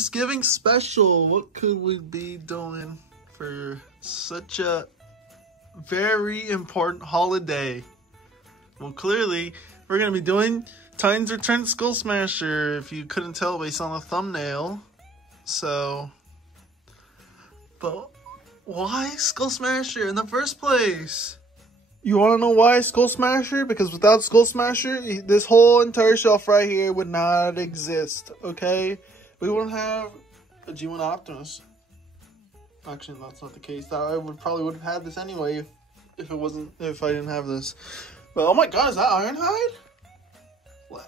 Thanksgiving special. What could we be doing for such a very important holiday? Well, clearly, we're going to be doing Titans Return Skullsmasher, if you couldn't tell based on the thumbnail. So, but why Skullsmasher in the first place? You want to know why Skullsmasher? Because without Skullsmasher, this whole entire shelf right here would not exist, okay? We wouldn't have a G1 Optimus. Actually, that's not the case. I probably would have had this anyway if I didn't have this. But oh my god, is that Ironhide?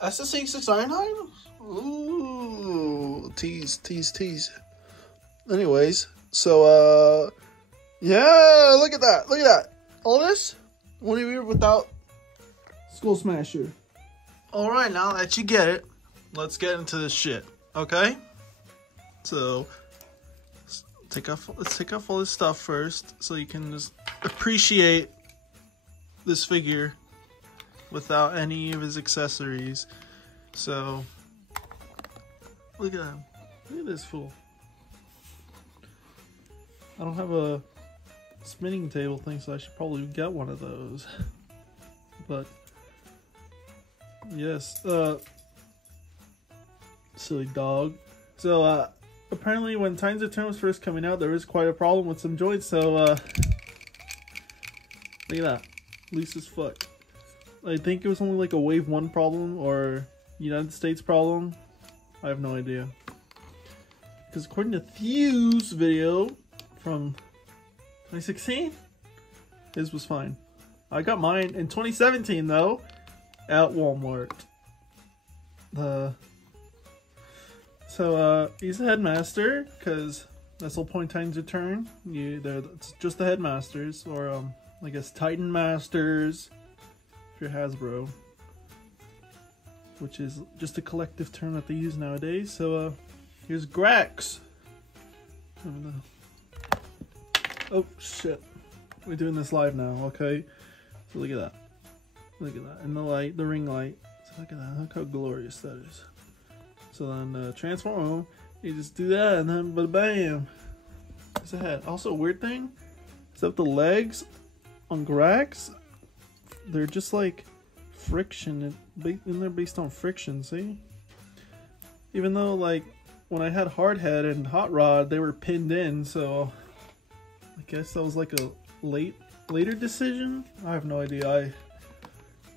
SS86 Ironhide? Ooh, tease. Anyways, so yeah, look at that. All this wouldn't be without Skullsmasher. Alright, now that you get it, let's get into this shit, okay? So let's take off all this stuff first so you can just appreciate this figure without any of his accessories. So look at him. Look at this fool. I don't have a spinning table thing, so I should probably get one of those. But yes, silly dog. So apparently when Titans Return was first coming out, there was quite a problem with some joints. So look at that, loose as fuck. I think it was only like a Wave 1 problem or United States problem. I have no idea. Because according to Thew's video from 2016, his was fine. I got mine in 2017 though, at Walmart. So he's a headmaster, because that's the whole point of Titans Return. It's just the headmasters, or I guess Titan Masters, if you're Hasbro. Which is just a collective term that they use nowadays. So here's Grax. Oh shit, we're doing this live now, okay? So look at that. Look at that. And the light, the ring light. So look at that, look how glorious that is. So then transform him, you just do that and then bam. There's a head. Also a weird thing is that the legs on Grax, they're just like friction, and they're based on friction, see? Even though like when I had Hardhead and Hot Rod, they were pinned in, so I guess that was like a later decision. I have no idea.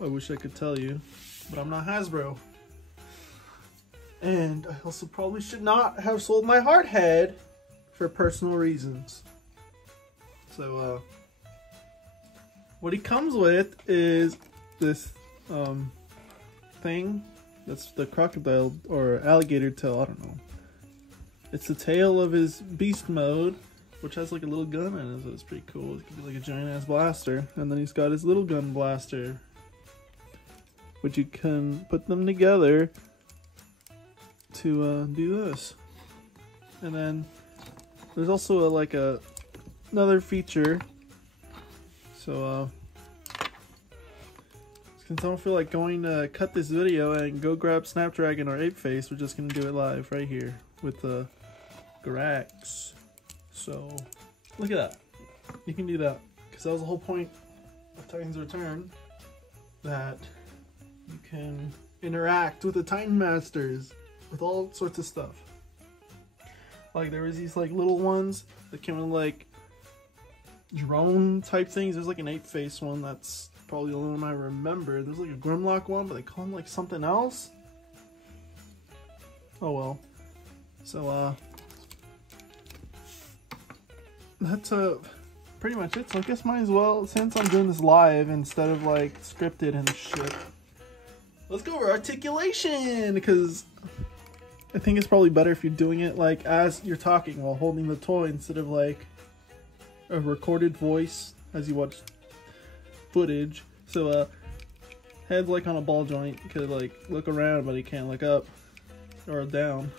I wish I could tell you, but I'm not Hasbro. And I also probably should not have sold my Hardhead for personal reasons. So what he comes with is this thing. That's the crocodile or alligator tail, I don't know. It's the tail of his beast mode, which has like a little gun in it, so it's pretty cool. It could be like a giant ass blaster. And then he's got his little gun blaster, which you can put them together to do this. And then there's also another feature. So since I don't feel like going to cut this video and go grab Snapdragon or Apeface, we're just gonna do it live right here with the Grax. So look at that. You can do that because that was the whole point of Titans Return, that you can interact with the Titan Masters with all sorts of stuff. Like there was these like little ones that came with like drone type things. There's like an Apeface one that's probably the only one I remember. There's like a Grimlock one, but they call him like something else. Oh well. So that's pretty much it. So I guess might as well, since I'm doing this live instead of like scripted and shit, let's go over articulation, because I think it's probably better if you're doing it like as you're talking while holding the toy instead of like a recorded voice as you watch footage. So head's like on a ball joint. You could like look around, but you can't look up or down.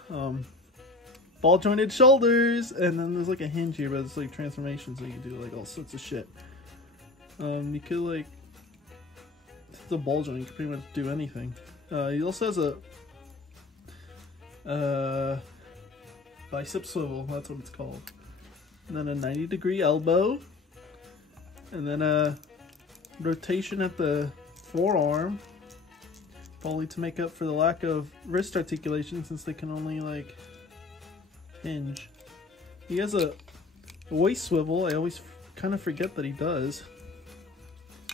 Ball jointed shoulders, and then there's like a hinge here, but it's like transformation, so you can do like all sorts of shit. You could like, it's a ball joint, you can pretty much do anything. He also has a bicep swivel, that's what it's called. And then a 90-degree elbow. And then a rotation at the forearm. Probably to make up for the lack of wrist articulation since they can only like hinge. He has a waist swivel. I always kind of forget that he does.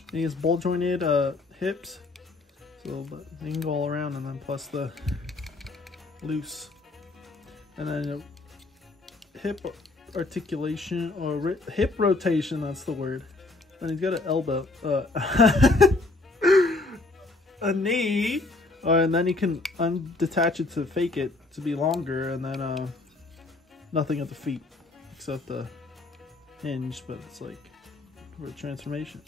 And he has ball jointed hips. So they can go all around, and then plus the loose. And then hip articulation or hip rotation, that's the word. And he's got an elbow, a knee, and then he can undetach it to fake it to be longer, and then nothing at the feet except the hinge, but it's like for a transformation.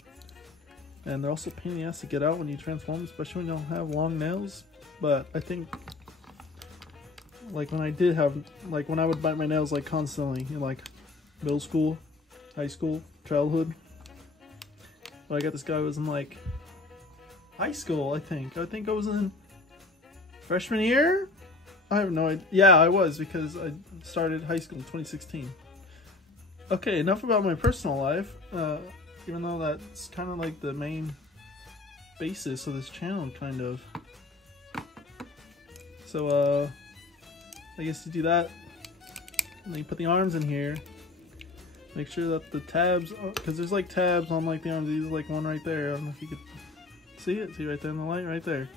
And they're also a pain in the ass to get out when you transform, especially when you don't have long nails. But I think, like when I did have, like when I would bite my nails like constantly in like middle school, high school, childhood. But I got this guy who was in like high school, I think. I think I was in freshman year? I have no idea. Yeah, I was, because I started high school in 2016. Okay, enough about my personal life. Even though that's kind of like the main basis of this channel, kind of. So, I guess you do that. And then you put the arms in here. Make sure that the tabs, because there's like tabs on like the arms. These like one right there. I don't know if you could see it. See right there in the light, right there.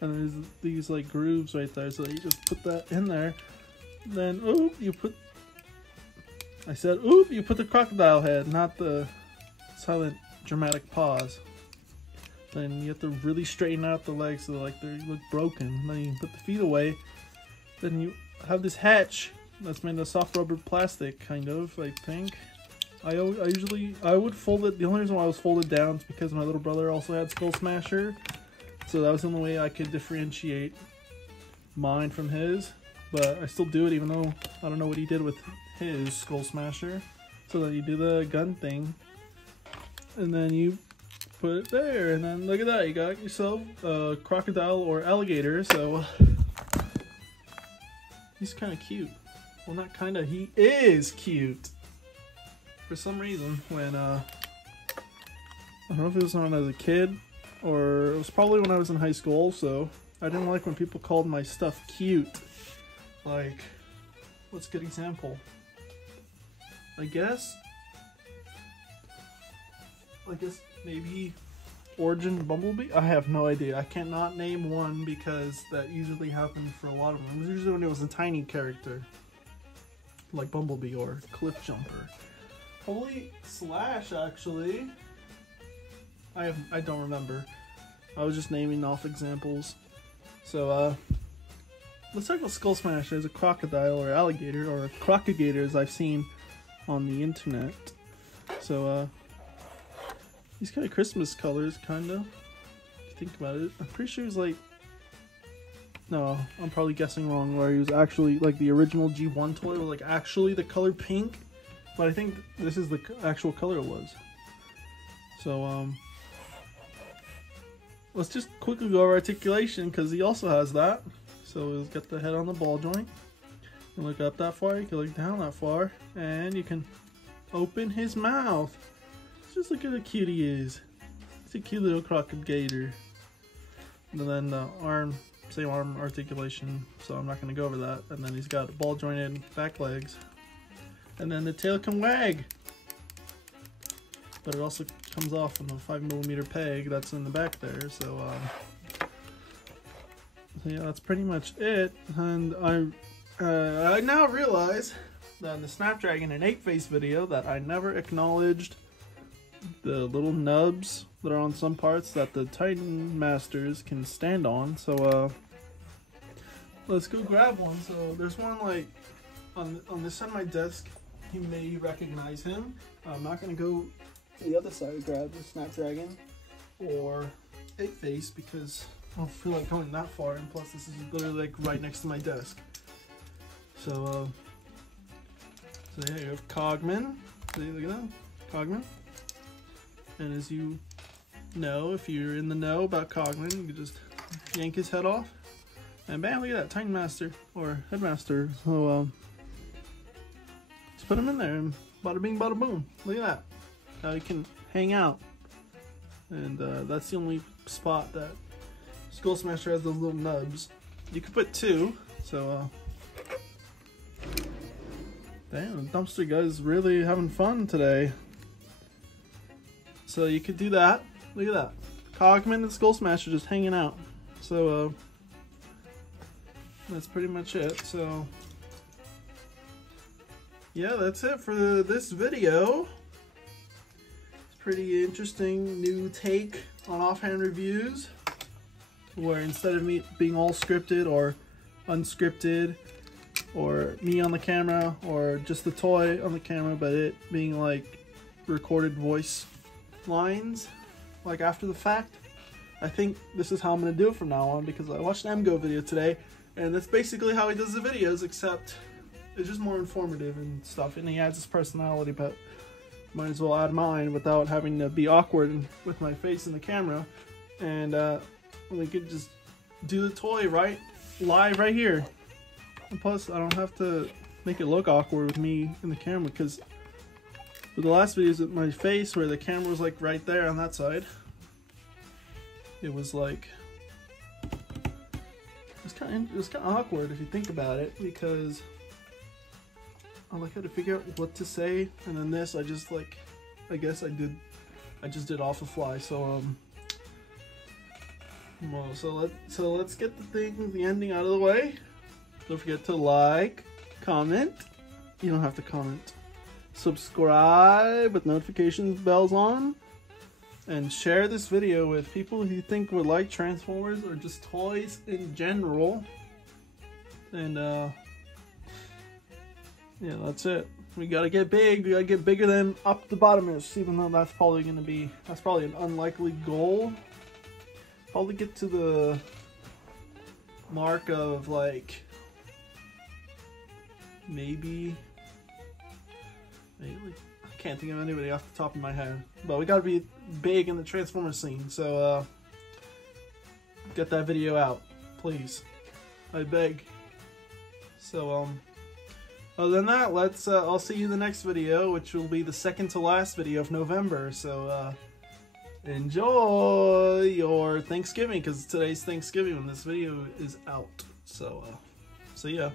And there's these like grooves right there. So you just put that in there. Then, oop, you put. I said, oop, you put the crocodile head, not the silent dramatic pause. Then you have to really straighten out the legs so like they look broken. Then you put the feet away. Then you have this hatch that's made of soft rubber plastic, kind of, I think. I would fold it. The only reason why I was folded down is because my little brother also had Skullsmasher, so that was the only way I could differentiate mine from his. But I still do it even though I don't know what he did with his Skullsmasher. So then you do the gun thing, and then you put it there, and then look at that, you got yourself a crocodile or alligator. So he's kind of cute. Well, not kind of, he is cute. For some reason, when, I don't know if it was when I was a kid, or it was probably when I was in high school also, I didn't like when people called my stuff cute. Like, what's a good example? I guess maybe Origin Bumblebee? I have no idea. I cannot name one because that usually happened for a lot of them. It was usually when it was a tiny character, like Bumblebee or Cliff Jumper. Probably Slash, actually. I don't remember. I was just naming off examples. So, let's talk about Skullsmasher. There's a crocodile or alligator, or a crocagator as I've seen on the internet. So, these kind of Christmas colors, kind of. If you think about it. I'm pretty sure he's like... No, I'm probably guessing wrong, where he was actually, like the original G1 toy was like actually the color pink. But I think this is the actual color it was. So, let's just quickly go over articulation, because he also has that. So he's got the head on the ball joint. You can look up that far, you can look down that far, and you can open his mouth. Just look at how cute he is. It's a cute little crocodile. And then the arm, same arm articulation, so I'm not going to go over that. And then he's got ball jointed back legs. And then the tail can wag. But it also comes off on a 5mm peg that's in the back there. So yeah, that's pretty much it. And I now realize that in the Snapdragon and 8-Face video that I never acknowledged the little nubs that are on some parts that the Titan Masters can stand on. So let's go grab one. So there's one like on this side of my desk. You may recognize him. I'm not going to go to the other side and grab the Snapdragon or 8-Face because I don't feel like going that far, and plus this is literally like right next to my desk. So yeah, you have Cogman. See, look at that, Cogman. And as you know, if you're in the know about Cogman, you can just yank his head off, and bam, look at that, Titan Master or Headmaster. So just put them in there and bada bing, bada boom. Look at that. Now you can hang out. And that's the only spot that Skullsmasher has those little nubs. You could put 2, so damn, the dumpster guy's really having fun today. So you could do that. Look at that. Cogman and Skullsmasher just hanging out. So that's pretty much it. So yeah, that's it for this video. It's pretty interesting new take on Offhand Reviews, where instead of me being all scripted or unscripted, or me on the camera, or just the toy on the camera, but it being like recorded voice lines, like after the fact. I think this is how I'm going to do it from now on, because I watched an MGO video today, and that's basically how he does the videos, except it's just more informative and stuff, and he adds his personality, but might as well add mine without having to be awkward with my face in the camera. And we could just do the toy live right here. And plus, I don't have to make it look awkward with me in the camera, because with the last videos with my face, where the camera was like right there on that side, it was like, it was kind of awkward if you think about it, because I had to figure out what to say, and then this I just did off the fly. So well, so let's get the ending out of the way. Don't forget to like, comment. You don't have to comment. Subscribe with notifications bells on, and share this video with people who you think would like Transformers or just toys in general. And yeah, that's it. We gotta get big. We gotta get bigger than Up the Bottomers, even though that's probably an unlikely goal. Probably get to the mark of like maybe I can't think of anybody off the top of my head, but we gotta be big in the Transformers scene. So get that video out, please. I beg. So other than that, I'll see you in the next video, which will be the second to last video of November. So enjoy your Thanksgiving, because today's Thanksgiving when this video is out. So see ya.